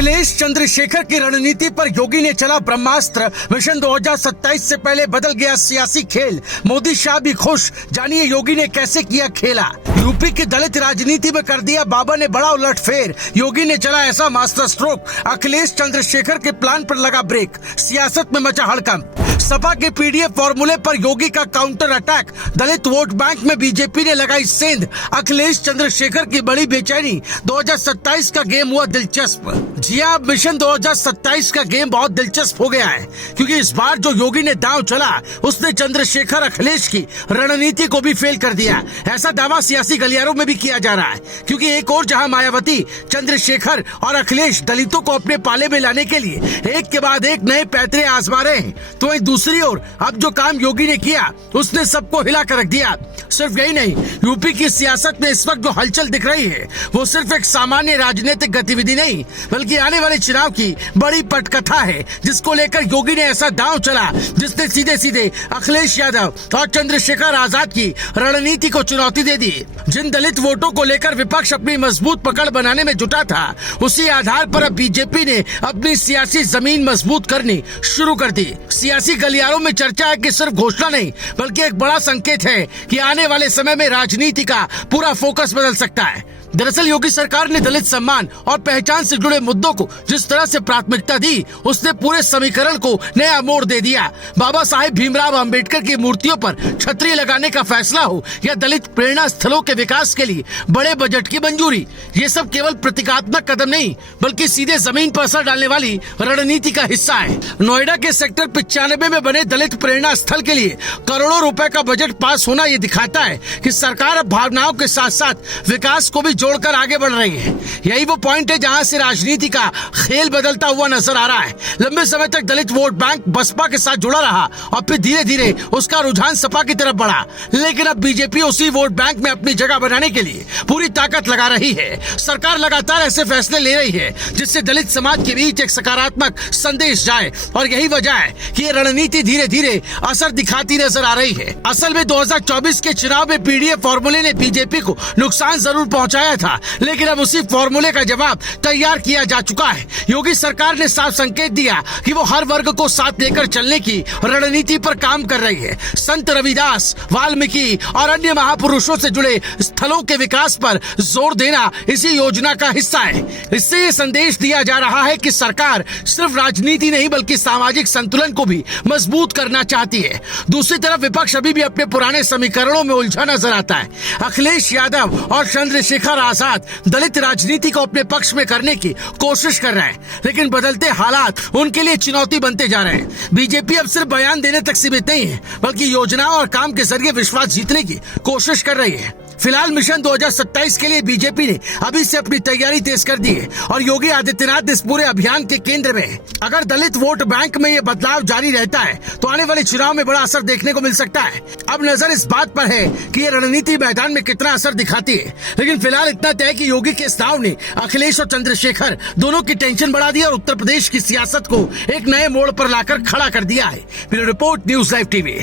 अखिलेश चंद्रशेखर की रणनीति पर योगी ने चला ब्रह्मास्त्र। मिशन 2027 से पहले बदल गया सियासी खेल। मोदी शाह भी खुश, जानिए योगी ने कैसे किया खेला। यूपी की दलित राजनीति में कर दिया बाबा ने बड़ा उलटफेर। योगी ने चला ऐसा मास्टर स्ट्रोक, अखिलेश चंद्रशेखर के प्लान पर लगा ब्रेक। सियासत में मचा हड़कंप। सपा के पीडीएफ फॉर्मूले पर योगी का काउंटर अटैक। दलित वोट बैंक में बीजेपी ने लगाई सेंध। अखिलेश चंद्रशेखर की बड़ी बेचैनी। 2027 का गेम हुआ दिलचस्प। जी हां, मिशन 2027 का गेम बहुत दिलचस्प हो गया है, क्योंकि इस बार जो योगी ने दांव चला उसने चंद्रशेखर अखिलेश की रणनीति को भी फेल कर दिया। ऐसा दावा सियासी गलियारों में भी किया जा रहा है, क्योंकि एक और जहां मायावती चंद्रशेखर और अखिलेश दलितों को अपने पाले में लाने के लिए एक के बाद एक नए पैतरे आजमा रहे हैं, तो वहीं दूसरी ओर अब जो काम योगी ने किया उसने सबको हिला कर रख दिया। सिर्फ यही नहीं, यूपी की सियासत में इस वक्त जो हलचल दिख रही है वो सिर्फ एक सामान्य राजनीतिक गतिविधि नहीं, बल्कि आने वाले चुनाव की बड़ी पटकथा है, जिसको लेकर योगी ने ऐसा दांव चला जिसने सीधे सीधे अखिलेश यादव और चंद्रशेखर आजाद की रणनीति को चुनौती दे दी। जिन दलित वोटों को लेकर विपक्ष अपनी मजबूत पकड़ बनाने में जुटा था, उसी आधार पर अब बीजेपी ने अपनी सियासी जमीन मजबूत करनी शुरू कर दी। सियासी गलियारों में चर्चा है कि सिर्फ घोषणा नहीं, बल्कि एक बड़ा संकेत है कि आने वाले समय में राजनीति का पूरा फोकस बदल सकता है। दरअसल योगी सरकार ने दलित सम्मान और पहचान से जुड़े मुद्दों को जिस तरह से प्राथमिकता दी, उसने पूरे समीकरण को नया मोड़ दे दिया। बाबा साहेब भीमराव अंबेडकर की मूर्तियों पर छतरी लगाने का फैसला हो या दलित प्रेरणा स्थलों के विकास के लिए बड़े बजट की मंजूरी, ये सब केवल प्रतीकात्मक कदम नहीं, बल्कि सीधे जमीन पर असर डालने वाली रणनीति का हिस्सा है। नोएडा के सेक्टर 95 में बने दलित प्रेरणा स्थल के लिए करोड़ों रुपए का बजट पास होना ये दिखाता है कि सरकार अब भावनाओं के साथ साथ विकास को भी जोड़कर आगे बढ़ रही है। यही वो पॉइंट है जहां से राजनीति का खेल बदलता हुआ नजर आ रहा है। लंबे समय तक दलित वोट बैंक बसपा के साथ जुड़ा रहा और फिर धीरे धीरे उसका रुझान सपा की तरफ बढ़ा, लेकिन अब बीजेपी उसी वोट बैंक में अपनी जगह बनाने के लिए पूरी ताकत लगा रही है। सरकार लगातार ऐसे फैसले ले रही है जिससे दलित समाज के बीच एक सकारात्मक संदेश जाए, और यही वजह है कि ये रणनीति धीरे धीरे असर दिखाती नजर आ रही है। असल में 2024 के चुनाव में पीडीएफ फॉर्मूले ने बीजेपी को नुकसान जरूर पहुंचाया था, लेकिन अब उसी फॉर्मूले का जवाब तैयार किया जा चुका है। योगी सरकार ने साफ संकेत दिया कि वो हर वर्ग को साथ लेकर चलने की रणनीति पर काम कर रही है। संत रविदास, वाल्मीकि और अन्य महापुरुषों से जुड़े स्थलों के विकास पर जोर देना इसी योजना का हिस्सा है। इससे ये संदेश दिया जा रहा है कि सरकार सिर्फ राजनीति नहीं, बल्कि सामाजिक संतुलन को भी मजबूत करना चाहती है। दूसरी तरफ विपक्ष अभी भी अपने पुराने समीकरणों में उलझा नजर आता है। अखिलेश यादव और चंद्रशेखर आजाद दलित राजनीति को अपने पक्ष में करने की कोशिश कर रहे हैं, लेकिन बदलते हालात उनके लिए चुनौती बनते जा रहे हैं। बीजेपी अब सिर्फ बयान देने तक सीमित नहीं है, बल्कि योजनाओं और काम के जरिए विश्वास जीतने की कोशिश कर रही है। फिलहाल मिशन 2027 के लिए बीजेपी ने अभी से अपनी तैयारी तेज कर दी है, और योगी आदित्यनाथ इस पूरे अभियान के केंद्र में है। अगर दलित वोट बैंक में ये बदलाव जारी रहता है तो आने वाले चुनाव में बड़ा असर देखने को मिल सकता है। अब नजर इस बात पर है कि ये रणनीति मैदान में कितना असर दिखाती है, लेकिन फिलहाल इतना तय कि योगी के इस दांव ने अखिलेश और चंद्रशेखर दोनों की टेंशन बढ़ा दी और उत्तर प्रदेश की सियासत को एक नए मोड़ पर लाकर खड़ा कर दिया है। Bureau report, news live TV.